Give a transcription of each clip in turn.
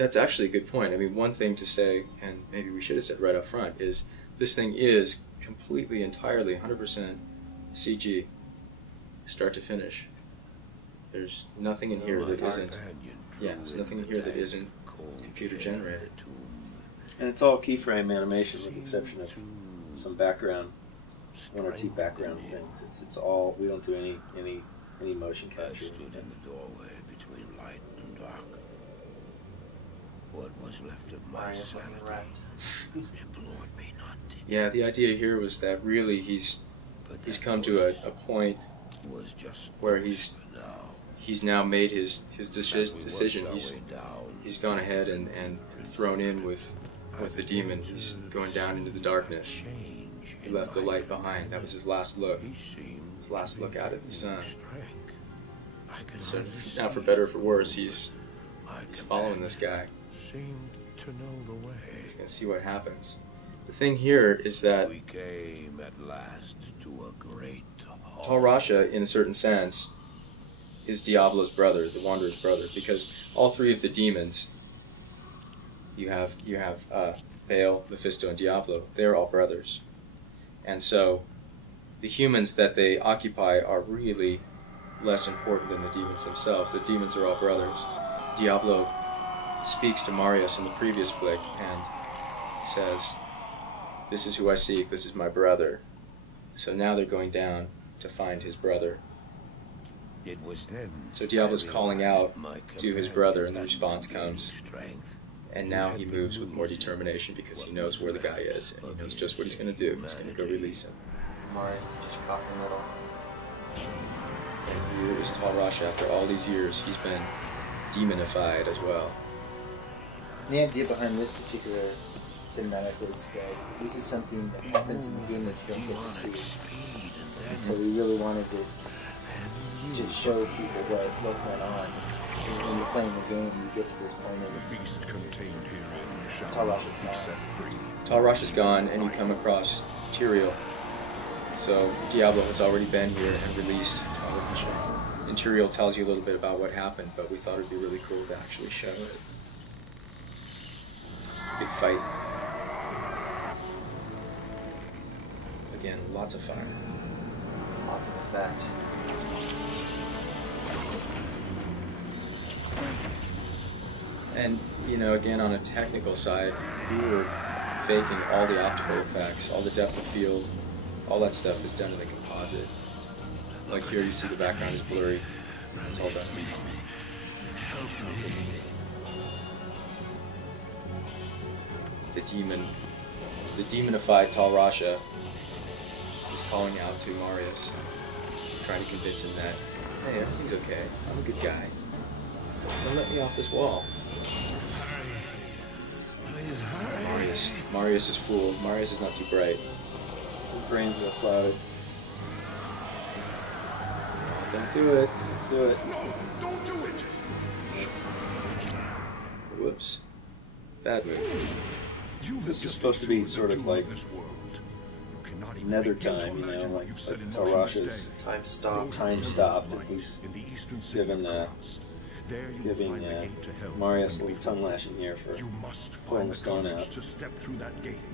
That's actually a good point. I mean, one thing to say, and maybe we should have said right up front, is this thing is completely, entirely, 100% CG, start to finish. There's nothing in here that isn't. Yeah, there's nothing in here that isn't computer generated. And it's all keyframe animation, with the exception of some background, one or two background things. It's all. We don't do any motion capture. In the doorway between light and dark. What was left of my sanity implored me not to. Yeah, the idea here was that really he's come to a point where he's now made his decision. He's gone ahead and thrown in with the demon. He's going down into the darkness. He left the light behind. That was his last look. His last look out at the sun. So now, for better or for worse, he's following this guy. He's going to see what happens. The thing here is that we came at last to a great Tal Rasha, in a certain sense, is Diablo's brother, is the Wanderer's brother, because all three of the demons, you have Baal, Mephisto, and Diablo, they're all brothers. And so the humans that they occupy are really less important than the demons themselves. The demons are all brothers. Diablo speaks to Marius in the previous flick and says, "This is who I seek, this is my brother." So now they're going down to find his brother. It was then so Diablo's calling out to his brother, and the response comes. And now he moves with more determination because he knows where the guy is, and he knows just what he's going to do. He's going to go release him. Marius just caught in the middle. And here is Tal Rasha. After all these years, he's been demonified as well. The idea behind this particular cinematic was that this is something that happens in the game that you don't get to see. And so we really wanted to show people what went on. When you're playing the game, you get to this point and Tal Rasha's gone. Tal Rasha's gone, and you come across Tyrael. So Diablo has already been here and released Tal Rasha. And Tyrael tells you a little bit about what happened, but we thought it would be really cool to actually show it. Big fight. Again, lots of fire. Lots of effects. And, you know, again, on a technical side, we were faking all the optical effects, all the depth of field, all that stuff is done in the composite. Like here, you see the background is blurry. It's all done. The demonified Tal Rasha is calling out to Marius, trying to convince him that, hey, everything's okay. I'm a good guy. Don't let me off this wall. Marius is fooled. Marius is not too bright. His brains are clouded. Don't do it. Do it. No, don't do it. Whoops. Bad move. This is supposed to be sort of like nether time, you know, like Tal Rasha's Time stopped. time stopped, and he's giving Marius a little tongue lashing here for pulling the stone out,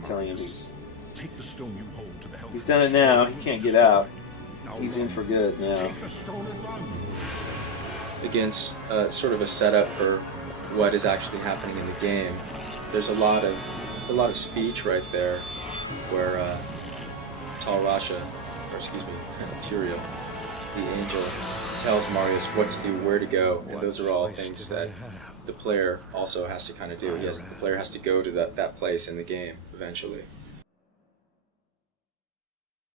telling him he's done it now, he can't get out, he's in for good now. Again, sort of a setup for what is actually happening in the game. There's a lot of speech right there where Tal Rasha, or excuse me, Tyrael, the angel, tells Marius what to do, where to go, and those are all things that the player also has to kind of do. The player has to go to that place in the game eventually.